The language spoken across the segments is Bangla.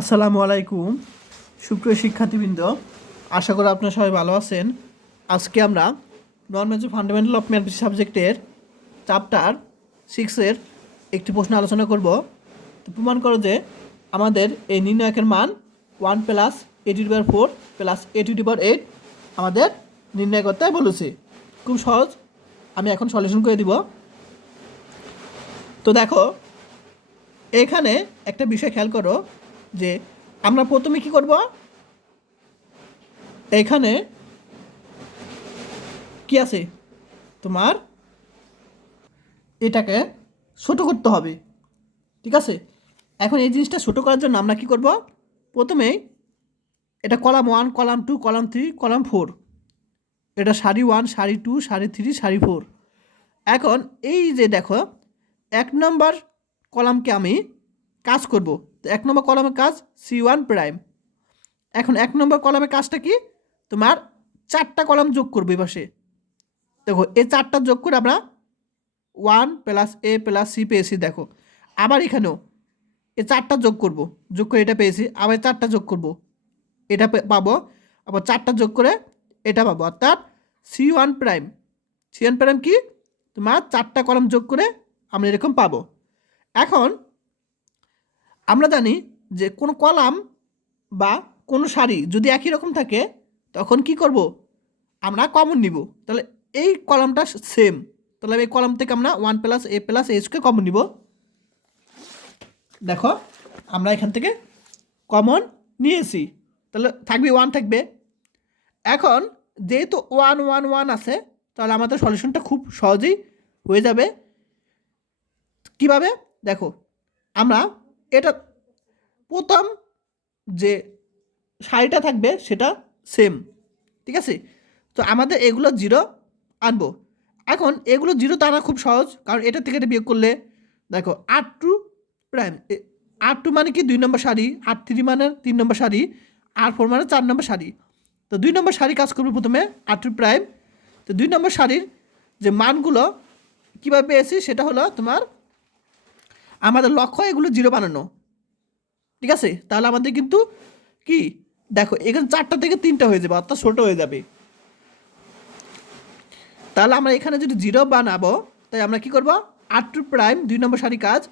আসসালামু আলাইকুম সুপ্রিয় শিক্ষার্থীবৃন্দ, আশা করি আপনারা সবাই ভালো আছেন। আজকে আমরা নন ম্যাথ ফান্ডামেন্টাল অফ ম্যাথমেটিক্স সাবজেক্টের চ্যাপ্টার 6-এর একটি প্রশ্ন আলোচনা করব। তো প্রমাণ করো যে আমাদের এই নির্ণায়কের মান 1 প্লাস a⁴ প্লাস a⁸ আমাদের নির্ণয় করতে বলেছে। খুব সহজ, আমি এখন সলিউশন করে দিব। তো দেখো, এখানে একটা বিষয় খেয়াল করো যে আমরা প্রথমে কি করব, এখানে কি আছে তোমার, এটাকে ছোট করতে হবে। ঠিক আছে, এখন এই জিনিসটা ছোট করার জন্য আমরা কি করব, প্রথমেই এটা কলাম 1, কলাম 2, কলাম 3, কলাম 4, এটা সারি 1, সারি 2, সারি 3, সারি 4। এখন এই যে দেখো, 1 নম্বর কলামকে আমি কাজ করব। তো 1 নম্বর কলামের কাজ C1 প্রাইম। এখন 1 নম্বর কলামের কাজটা কি, তোমার 4টা কলাম যোগ করবে এই পাশে। দেখো, এই 4টা যোগ করে আমরা 1 প্লাস a প্লাস c পেয়েছি। দেখো, আবার এখানেও এই 4টা যোগ করব, যোগ করে এটা পেয়েছি, আবার 4টা যোগ করব, এটা পাবো, আবার 4টা যোগ করে এটা পাবো, অর্থাৎ C1 প্রাইম। C1 প্রাইম কি, তোমার 4টা কলাম যোগ করে আমরা এরকম পাবো। এখন আমরা জানি যে কোনো কলাম বা কোনো সারি যদি একই রকম থাকে তখন কি করব, আমরা কমন নিব। তাহলে এই কলামটা সেম, তাহলে এই কলাম থেকে আমরা 1 প্লাস a প্লাস h-কে কমন নিব। দেখো, আমরা এখান থেকে কমন নিয়েছি, তাহলে থাকবে 1 থাকবে। এখন যেহেতু 1 1 1 আছে, তাহলে আমাদের সলিউশনটা খুব সহজেই হয়ে যাবে। কিভাবে দেখো, আমরা এটা প্রথম যে সারিটা থাকবে সেটা সেম। ঠিক আছে, তো আমাদের এগুলো জিরো আনবো। এখন এগুলো জিরো আনা খুব সহজ, কারণ এটা থেকে এটা বিয়োগ করলে দেখো R2 প্রাইম, R2 মানে কি 2 নম্বর সারি, R3 মানে 3 নম্বর সারি, R4 মানে 4 নম্বর সারি। তো 2 নম্বর সারি কাজ করবে প্রথমে R2 প্রাইম। তো 2 নম্বর সারির যে মানগুলো কীভাবে পেয়েছি সেটা হলো তোমার, আমাদের লক্ষ্য এগুলো জিরো বানানো। ঠিক আছে, তাহলে আমাদের কিন্তু কি দেখো, এখানে 4টা থেকে 3টা হয়ে যাবে, অর্থাৎ ছোটো হয়ে যাবে। তাহলে আমরা এখানে যদি জিরো বানাবো, তাই আমরা কি করব, R2 প্রাইম 2 নম্বর সারি কাজ।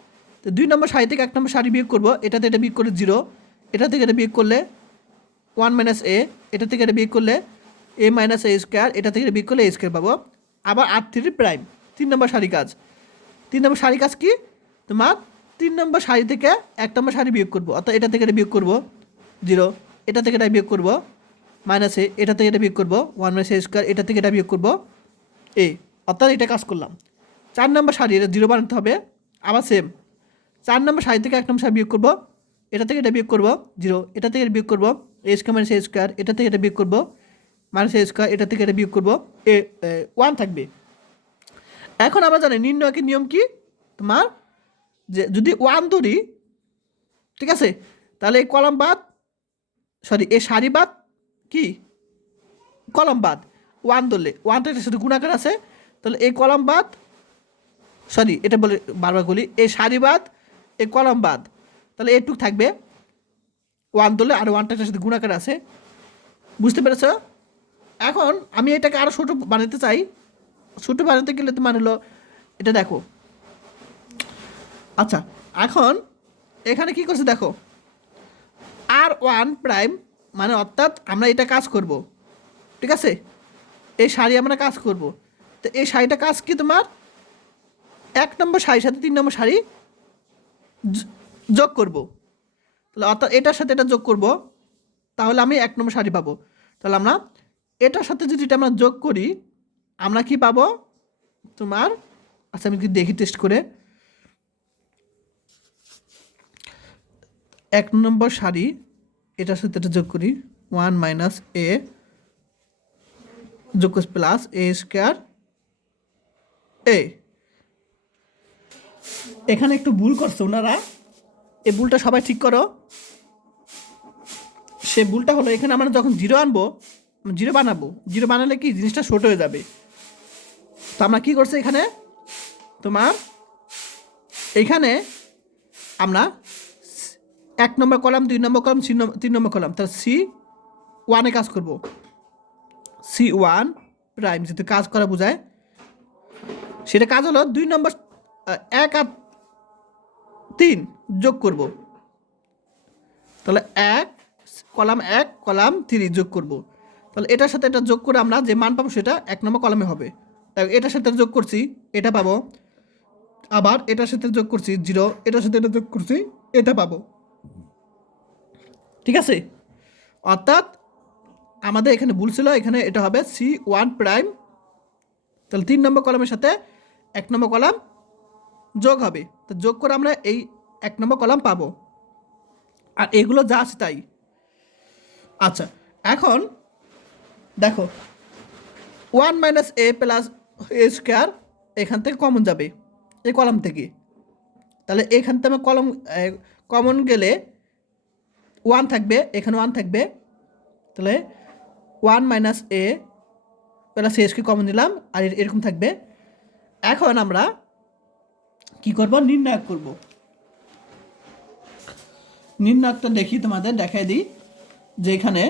তো 2 নম্বর সারি থেকে 1 নম্বর সারি বিয়োগ করবো, এটাতে এটা বিয়োগ করলে জিরো, এটা থেকে এটা বিয়োগ করলে 1 মাইনাস a, এটা থেকে এটা বিয়োগ করলে a মাইনাস a স্কোয়ার, এটা থেকে এটা বিয়োগ করলে a স্কোয়ার পাবো। আবার R3 প্রাইম 3 নম্বর সারি কাজ। 3 নম্বর সারি কাজ কি, তোমার 3 নম্বর সারি থেকে 1 নম্বর সারি বিয়োগ করবো, অর্থাৎ এটা থেকে এটা বিয়োগ করবো জিরো, এটা থেকে এটা বিয়োগ করবো মাইনাস a, এটা থেকে এটা বিয়োগ করবো 1 মাইনাস a স্কোয়ার, এটা থেকে এটা বিয়োগ করবো এ, অর্থাৎ এটা কাজ করলাম। 4 নম্বর সারি এটা জিরো বানাতে হবে, আবার সেম 4 নম্বর সারি থেকে 1 নম্বর সারি বিয়োগ করবো, এটা থেকে এটা বিয়োগ করবো জিরো, এটা থেকে এটা বিয়োগ করবো a square minus a square, এটা থেকে এটা বিয়োগ করবো মাইনাস a স্কোয়ার, এটা থেকে এটা বিয়োগ করবো এ 1 থাকবে। এখন আমরা জানি নির্ণয়কের নিয়ম কি, তোমার যে যদি 1 ধরি, ঠিক আছে, তাহলে এই কলাম বাদ, সরি এই সারি বাদ, কি কলাম বাদ, 1 ধরলে 1টা এটার সাথে গুণাকার আছে, তাহলে এই কলাম বাদ, সরি এটা বলে বারবার বলি, এই সারি বাদ, এই কলাম বাদ, তাহলে এটুক থাকবে 1 ধরলে, আর 1টা এটার সাথে গুণাকার আছে। বুঝতে পেরেছ? এখন আমি এটাকে আরও ছোটো বানাতে চাই। ছোটো বানাতে গেলে তো মানে হলো এটা দেখো, আচ্ছা এখন এখানে কি করছে দেখো, R1 প্রাইম মানে অর্থাৎ আমরা এটা কাজ করব। ঠিক আছে, এই সারি আমরা কাজ করব। তো এই সারিটা কাজ কি, তোমার 1 নম্বর সারির সাথে 3 নম্বর সারি যোগ করব। তাহলে অর্থাৎ এটার সাথে এটা যোগ করব, তাহলে আমি 1 নম্বর সারি পাবো। তাহলে আমরা এটার সাথে যদি এটা আমরা যোগ করি, আমরা কি পাবো তোমার, আচ্ছা আমি কি দেখি টেস্ট করে, 1 নম্বর সারি এটার সাথে এটা যোগ করি, 1 মাইনাস a যোগ প্লাস a স্কোয়ার a। এখানে একটু ভুল করছে ওনারা, এই ভুলটা সবাই ঠিক করো। সে ভুলটা হলো, এখানে আমরা যখন জিরো আনবো, জিরো বানাবো, জিরো বানালে কি জিনিসটা ছোট হয়ে যাবে। তো আমরা কী করছি এখানে, তোমার এখানে আমরা 1 নম্বর কলাম 2 নম্বর কলাম 3 নম্বর কলাম, তাহলে C1 কাজ করব, C1 প্রাইম যেহেতু কাজ করা বোঝায়, সেটা কাজ হলো 2 নম্বর 1 আর 3 যোগ করব, তাহলে 1 কলাম 1 কলাম 3 যোগ করব, তাহলে এটার সাথে এটা যোগ করে আমরা যে মান পাবো সেটা 1 নম্বর কলামে হবে। তাই এটার সাথে যোগ করছি, এটা পাবো, আবার এটার সাথে যোগ করছি 0, এটার সাথে এটা যোগ করছি, এটা পাবো। ঠিক আছে, অর্থাৎ আমাদের এখানে ভুল ছিল, এখানে এটা হবে C1 প্রাইম, তাহলে 3 নম্বর কলামের সাথে 1 নম্বর কলাম যোগ হবে, তো যোগ করে আমরা এই 1 নম্বর কলাম পাবো, আর এগুলো যা আছে তাই। আচ্ছা, এখন দেখো 1 minus A plus A square এখান থেকে কমন যাবে, এই কলাম থেকে, তাহলে এখান থেকে কলম কমন গেলে 1 থাকবে, এখানে 1 থাকবে, তাহলে 1 minus A plus SK common দিলাম, আর এরকম থাকবে। এখন আমরা কি করব, নির্ণায়ক করব। নির্ণায়কটা দেখি, তোমাদের দেখাই দিই যে এখানে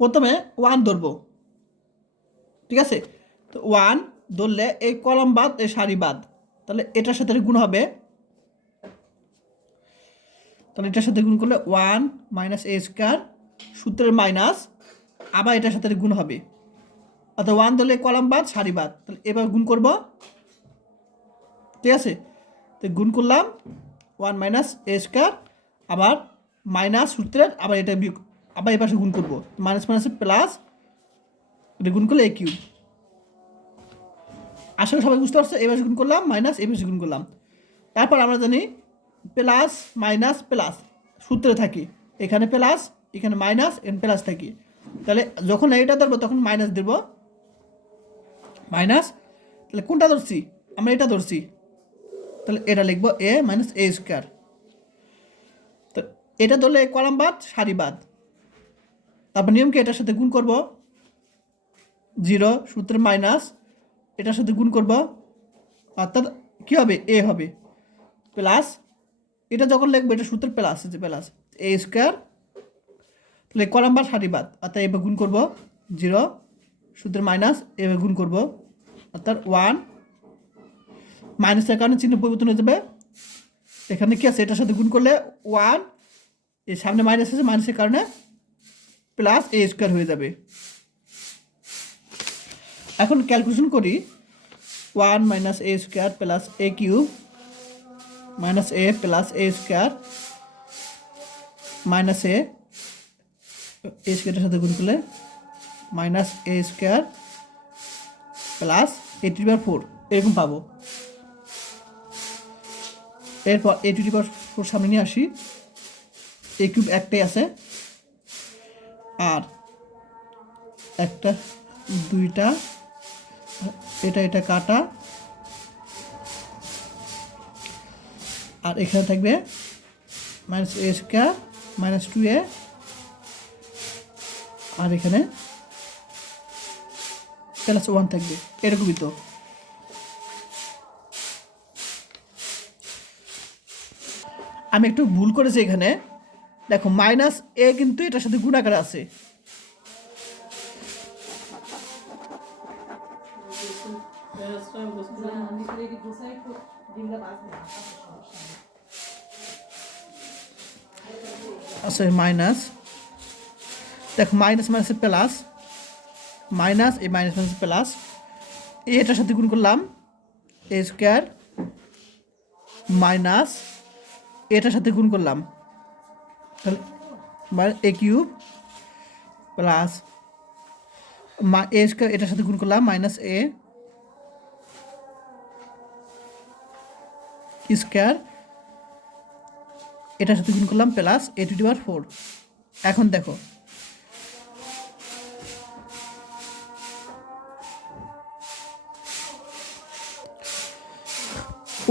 প্রথমে 1 ধরবো, ঠিক আছে, তো 1 ধরলে এই কলাম বাদ এই সারি বাদ, তাহলে এটার সাথে গুণ হবে, তাহলে এটার সাথে গুণ করলে 1 মাইনাস এ স্কোয়ার সূত্রের মাইনাস, আবার এটার সাথে গুণ হবে, অর্থাৎ 1 ধরলে কলাম বাদ সারি বাদ, তাহলে এবার গুণ করব, ঠিক আছে, তো গুণ করলাম 1 মাইনাস এ স্কোয়ার, আবার মাইনাস সূত্রের, আবার এটা বিয়োগ, আবার এই পাশে গুণ করবো, মাইনাস মাইনাসে প্লাস, এটা গুণ করলে এ কিউব। আসলে সবাই বুঝতে পারছে, এই পাশে গুণ করলাম মাইনাস, এই পাশে গুণ করলাম, তারপর আমরা জানি প্লাস মাইনাস প্লাস সূত্রে থাকি, এখানে প্লাস এখানে মাইনাস এখানে প্লাস থাকি, তাহলে যখন এইটা ধরবো তখন মাইনাস দেব, মাইনাস, তাহলে কোনটা ধরছি, আমরা এটা ধরছি, তাহলে এটা লিখবো এ মাইনাস এ স্কোয়ার, তো এটা ধরলে কলাম বাদ সারি বাদ, তারপর নিয়মকে এটার সাথে গুণ করব, 0 সূত্রের মাইনাস, এটার সাথে গুণ করব, অর্থাৎ কী হবে, এ হবে প্লাস, এটা যখন লিখবো এটা সূত্রের প্লাস, যে প্লাস এ স্কোয়ার, তাহলে কলাম বাদ সারি বাদ, অর্থাৎ এবার গুণ করব 0 সূত্রের মাইনাস, এবার গুণ করব, অর্থাৎ 1 মাইনাসের কারণে চিহ্ন পরিবর্তন হয়ে যাবে, এখানে কি আছে, এটার সাথে গুণ করলে 1, এর সামনে মাইনাস আছে, মাইনাসের কারণে প্লাস এ স্কোয়ার হয়ে যাবে। এখন ক্যালকুলেশন করি, 1 minus A square plus A cube minus A plus A square minus A স্কোয়ারের সাথে গুণ করলে minus A square plus A to the power 4 এরকম পাবো। এরপর এ টু দি পাওয়ার 4 সামনে নিয়ে আসি, এ কিউব একটাই আছে, আর একটা দুইটা, এটা এটা কাটা, আর এখানে থাকবে minus A square minus 2a, আর এখানে প্লাস 1 থাকবে, এরকমই তো। আমি একটু ভুল করেছি এখানে, দেখো মাইনাস এ কিন্তু এটার সাথে গুণাকার আছে, আচ্ছা মাইনাস, দেখো মাইনাস মাইনাসে প্লাস, মাইনাস এই মাইনাস মাইনাস প্লাস, এটার সাথে গুণ করলাম এ স্কোয়ার মাইনাস এটার সাথে গুণ করলাম, তাহলে এ কিউব প্লাস এ স্কোয়ার, এটার সাথে গুণ করলাম মাইনাস এ স্কোয়ার, এটার সাথে গুণ করলাম plus A to the power 4। এখন দেখো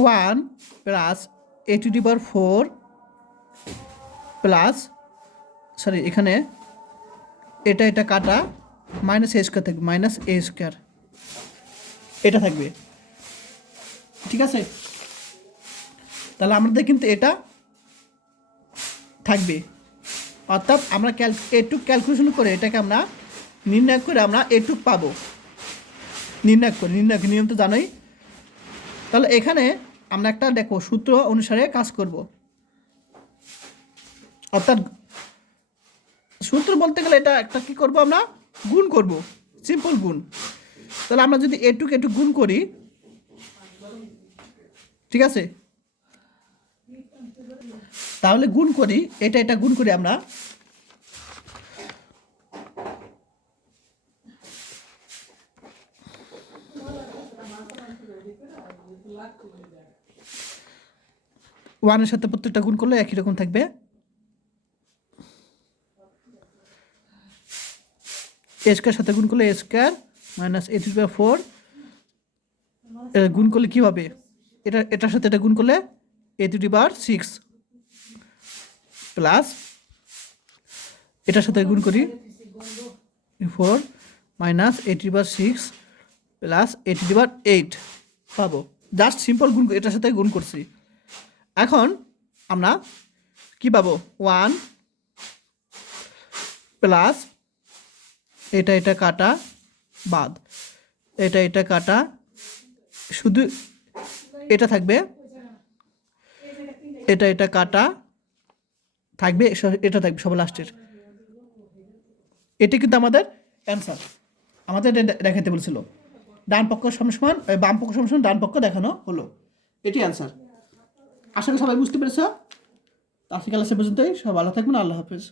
1 plus A to the power 4 plus, sorry এখানে এটা এটা কাটা, মাইনাস এ স্কোয়ার থাকবে, মাইনাস এ স্কোয়ার এটা থাকবে, ঠিক আছে, তাহলে আমাদের কিন্তু এটা থাকবে। অর্থাৎ আমরা এটুক ক্যালকুলেশন করে এটাকে আমরা নির্ণয় করে আমরা এটুক পাবো, নির্ণয় নিয়ম তো জানোই। তাহলে এখানে আমরা একটা দেখো সূত্র অনুসারে কাজ করব। অর্থাৎ সূত্র বলতে গেলে এটা একটা কি করব, আমরা গুণ করব, সিম্পল গুণ। তাহলে আমরা যদি এটুক গুণ করি, ঠিক আছে, তাহলে গুণ করি, এটা গুণ করি আমরা। ওয়ানের সাথে প্রত্যেকটা গুণ করলে একই রকম থাকবে। এ স্কোয়ার সাথে গুণ করলে এ স্কোয়ার মাইনাস a⁴ গুণ করলে কি হবে, এটার সাথে এটা গুণ করলে a⁶ প্লাস এটার সাথে গুণ করি 4 মাইনাস a⁶ প্লাস a⁸ পাবো। জাস্ট সিম্পল গুণ, এটার সাথে গুণ করছি। এখন আমরা কি পাবো, 1 প্লাস এটা কাটা বাদ, এটা কাটা, শুধু এটা থাকবে, এটা কাটা থাকবে, এটা থাকবে সবার লাস্টের। এটি কিন্তু আমাদের অ্যান্সার, আমাদের দেখাতে বলছিল। ডান পক্ষ সমান বাম পক্ষ সমান ডান পক্ষ দেখানো হলো, এটি অ্যান্সার। আশা করি সবাই বুঝতে পেরেছ। আজকে ক্লাসে পর্যন্তই, সব ভালো থাকবেন, আল্লাহ হাফেজ।